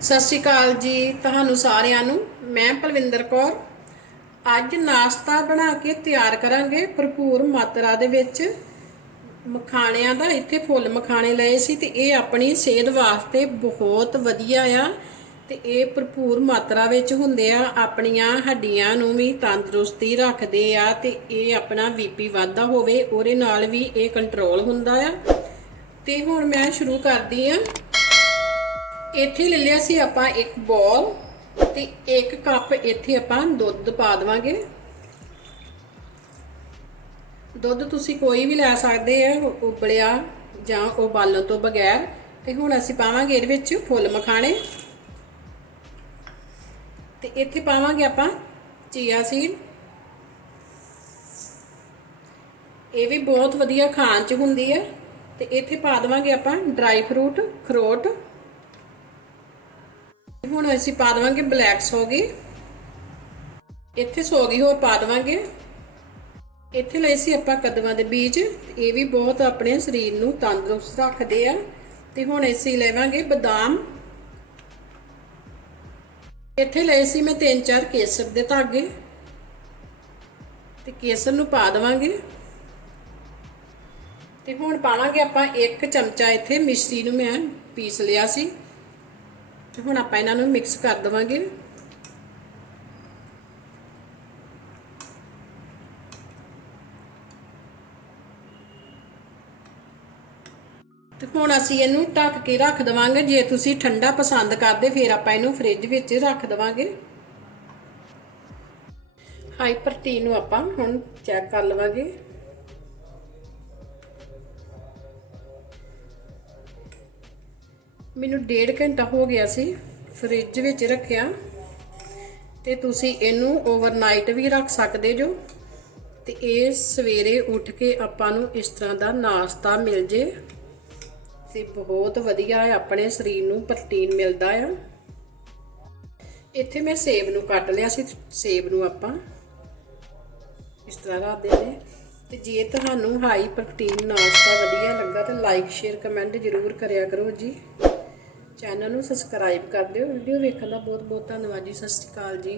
ਸਤਿ ਸ਼੍ਰੀ ਅਕਾਲ ਜੀ ਤੁਹਾਨੂੰ ਸਾਰਿਆਂ ਨੂੰ। ਮੈਂ ਪਲਵਿੰਦਰ ਕੌਰ। ਅੱਜ ਨਾਸ਼ਤਾ ਬਣਾ ਕੇ ਤਿਆਰ ਕਰਾਂਗੇ ਭਰਪੂਰ ਮਾਤਰਾ ਦੇ ਵਿੱਚ। ਮਖਾਣਿਆਂ ਦਾ ਇੱਥੇ ਫੁੱਲ ਮਖਾਣੇ ਲਏ ਸੀ ਤੇ ਇਹ ਆਪਣੀ ਸਿਹਤ ਵਾਸਤੇ ਬਹੁਤ ਵਧੀਆ ਆ ਤੇ ਇਹ ਭਰਪੂਰ ਮਾਤਰਾ ਵਿੱਚ ਹੁੰਦੇ ਆ। ਆਪਣੀਆਂ ਹੱਡੀਆਂ ਨੂੰ ਵੀ ਤੰਦਰੁਸਤੀ ਰੱਖਦੇ ਆ ਤੇ ਇਹ ਆਪਣਾ ਬੀਪੀ ਵਾਧਾ ਹੋਵੇ, ਉਹਦੇ ਨਾਲ ਵੀ ਇਹ ਕੰਟਰੋਲ ਹੁੰਦਾ ਆ। ਤੇ ਹੁਣ ਮੈਂ ਸ਼ੁਰੂ ਕਰਦੀ ਆ। ਇੱਥੇ ਲੈ ਲਿਆ ਸੀ ਆਪਾਂ ਇੱਕ ਬੋਲ ਤੇ ਇੱਕ ਕੱਪ ਇੱਥੇ ਆਪਾਂ ਦੁੱਧ ਪਾ ਦੇਵਾਂਗੇ। ਦੁੱਧ ਤੁਸੀਂ ਕੋਈ ਵੀ ਲੈ ਸਕਦੇ ਆ ਉਬਲਿਆ ਜਾਂ ਉਬਾਲਣ ਤੋਂ ਬਗੈਰ ਤੇ ਹੁਣ ਅਸੀਂ ਪਾਵਾਂਗੇ ਇਹਦੇ ਵਿੱਚ ਫੁੱਲ ਮਖਾਣੇ। ਤੇ ਇੱਥੇ ਪਾਵਾਂਗੇ ਆਪਾਂ ਚੀਆ ਸੀਡ। ਇਹ ਵੀ ਬਹੁਤ ਵਧੀਆ ਖਾਣ ਚ ਹੁੰਦੀ ਹੈ ਤੇ ਇੱਥੇ ਪਾ ਦੇਵਾਂਗੇ ਆਪਾਂ ਡਰਾਈ ਫਰੂਟ, ਖਰੋਟ ਹੁਣ ਅਸੀਂ ਪਾ ਦੇਵਾਂਗੇ ਬਲੈਕ ਸੌਗੀ। ਇੱਥੇ ਸੌਗੀ ਹੋਰ ਪਾ ਦੇਵਾਂਗੇ। ਇੱਥੇ ਲਈ ਸੀ ਆਪਾਂ ਕਦਮਾਂ ਦੇ ਬੀਜ। ਇਹ ਵੀ ਬਹੁਤ ਆਪਣੇ ਸਰੀਰ ਨੂੰ ਤੰਦਰੁਸਤ ਰੱਖਦੇ ਆ। ਤੇ ਹੁਣ ਅਸੀਂ ਲੈਵਾਂਗੇ ਬਦਾਮ। ਇੱਥੇ ਲਏ ਸੀ ਮੈਂ ਤਿੰਨ ਚਾਰ ਕੇਸਰ ਦੇ ਧਾਗੇ। ਤੇ ਕੇਸਰ ਨੂੰ ਪਾ ਦੇਵਾਂਗੇ। ਤੇ ਹੁਣ ਪਾਵਾਂਗੇ ਆਪਾਂ ਇੱਕ ਚਮਚਾ ਇੱਥੇ ਮਿਸ਼ਰੀ ਨੂੰ ਮੈਂ ਪੀਸ ਲਿਆ ਸੀ। ਤੇ ਹੁਣ ਆਪਾਂ ਇਹਨਾਂ ਨੂੰ ਮਿਕਸ ਕਰ ਦਵਾਂਗੇ। ਤੇ ਹੁਣ ਅਸੀਂ ਇਹਨੂੰ ਢੱਕ ਕੇ ਰੱਖ ਦਵਾਂਗੇ। ਜੇ ਤੁਸੀਂ ਠੰਡਾ ਪਸੰਦ ਕਰਦੇ, ਫਿਰ ਆਪਾਂ ਇਹਨੂੰ ਫ੍ਰਿਜ ਵਿੱਚ ਰੱਖ ਦਵਾਂਗੇ। ਹਾਈਪਰ ਟੀ ਨੂੰ ਆਪਾਂ ਹੁਣ ਚੈੱਕ ਕਰ ਲਵਾਂਗੇ। ਮੈਨੂੰ ਡੇਢ ਘੰਟਾ ਹੋ ਗਿਆ ਸੀ ਫ੍ਰਿਜ ਵਿੱਚ ਰੱਖਿਆ ਤੇ ਤੁਸੀਂ ਇਹਨੂੰ ਓਵਰਨਾਈਟ ਵੀ ਰੱਖ ਸਕਦੇ ਜੋ ਤੇ ਇਹ ਸਵੇਰੇ ਉੱਠ ਕੇ ਆਪਾਂ ਨੂੰ ਇਸ ਤਰ੍ਹਾਂ ਦਾ ਨਾਸ਼ਤਾ ਮਿਲ ਜੇ ਤੇ ਬਹੁਤ ਵਧੀਆ ਹੈ, ਆਪਣੇ ਸਰੀਰ ਨੂੰ ਪ੍ਰੋਟੀਨ ਮਿਲਦਾ ਆ। ਇੱਥੇ ਮੈਂ ਸੇਬ ਨੂੰ ਕੱਟ ਲਿਆ ਸੀ, ਸੇਬ ਨੂੰ ਆਪਾਂ ਇਸ ਤਰ੍ਹਾਂ ਰੱਖਦੇ ਨੇ। ਤੇ ਜੇ ਤੁਹਾਨੂੰ ਹਾਈ ਪ੍ਰੋਟੀਨ ਨਾਸ਼ਤਾ ਵਧੀਆ ਲੱਗਾ ਤਾਂ ਲਾਈਕ ਸ਼ੇਅਰ ਕਮੈਂਟ ਜ਼ਰੂਰ ਕਰਿਆ ਕਰੋ ਜੀ। ਚੈਨਲ ਨੂੰ ਸਬਸਕ੍ਰਾਈਬ ਕਰ ਦਿਓ। ਵੀਡੀਓ ਵੇਖਣ ਦਾ ਬਹੁਤ ਬਹੁਤ ਧੰਨਵਾਦ ਜੀ। ਸਤਿ ਸ਼੍ਰੀ ਅਕਾਲ ਜੀ।